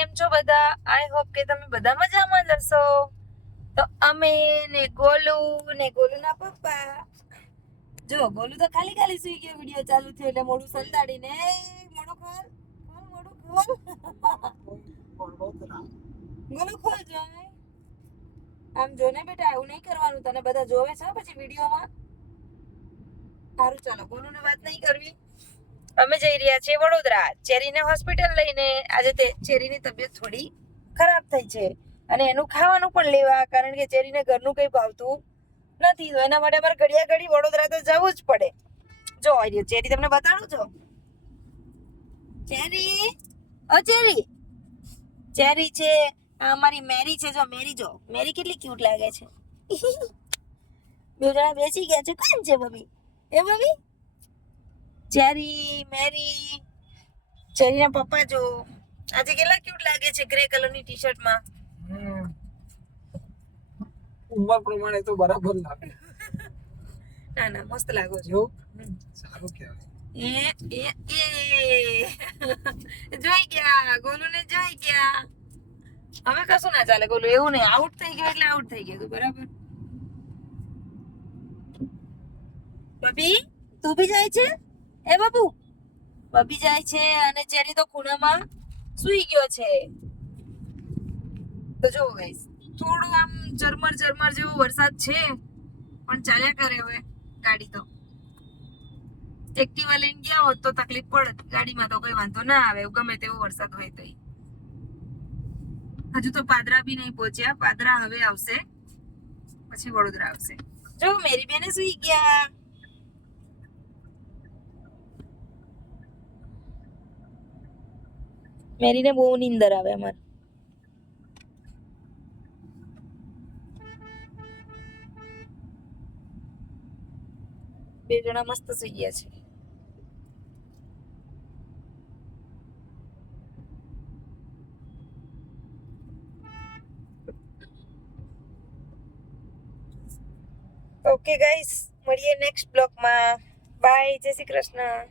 કેમ છો બધા? આઈ હોપ કે તમે બધા મજામાં જ હશો. તો અમે ને ગોલુના પપ્પા, જો ગોલુ તો ખાલી ખાલી સુઈ ગયો વિડિયો ચાલુ થયો એટલે મોઢું સંતાડીને મોઢું ખોલ ગોલુ ખોલ જાય. આમ જો ને બેટા, આવું નહીં કરવાનું, તને બધા જોવે છે પછી વિડીયોમાં. સારું ચાલો, ગોલુને વાત નહીં કરવી. અમે જઈ રહ્યા છીએ વડોદરા ચેરીને હોસ્પિટલ લઈને. આજે ચેરીની તબિયત થોડી ખરાબ થઈ છે અને એનું ખાવાનું પણ લેવા, કારણ કે ચેરીને ઘરનું કંઈ ભાવતું નથી, તો એના માટે અમારે ઘડી વડોદરા તો જવું જ પડે. જો આવી ચેરી તમને બતાડું છો. ચેરી, ઓ ચેરી, ચેરી છે. આ અમારી મેરી છે. જો મેરી કેટલી ક્યુટ લાગે છે. બે જણા બેસી ગયા છે. કોણ છે બબી? એ બબી ચેરી, મેરી. ચેરીના પપ્પા જો આજે કેટલા ક્યુટ લાગે છે ગ્રે કલરની ટી-શર્ટમાં. ઉંમર પ્રમાણે તો બરાબર લાગે. ના મસ્ત લાગો છો. જો સારું કહેવાય. જોઈ ગયા, ગોલુને જોઈ ગયા. હવે કશું ના ચાલે ગોલુ, એવું નહીં. આઉટ થઈ ગયો એટલે આઉટ થઈ ગયો. બરાબર. બબી, તું બી જાય છે? એ બાબુ, બબી જાય છે અને ચેરી તો ખૂણામાં સૂઈ ગયો છે. તો જો ગાઈસ, થોડો આમ ઝરમર જેવો વરસાદ છે, પણ ચાલ્યા કરે હવે ગાડી તો. એક્ટિવા લઈને ગયા હોત તો તકલીફ પડત, ગાડીમાં તો કોઈ વાંધો ના આવે, ગમે તેવો વરસાદ હોય તો. હજુ તો પાદરા બી નહીં પહોંચ્યા. પાદરા હવે આવશે, પછી વડોદરા આવશે. જો મેરી બેને સૂઈ ગયા. મેરીને બહુ નીંદર આવે અમારે. બે જણા મસ્ત સુઈ ગયા છે. ઓકે ગાઈસ, મળીએ નેક્સ્ટ બ્લોગમાં. બાય, જય શ્રી કૃષ્ણ.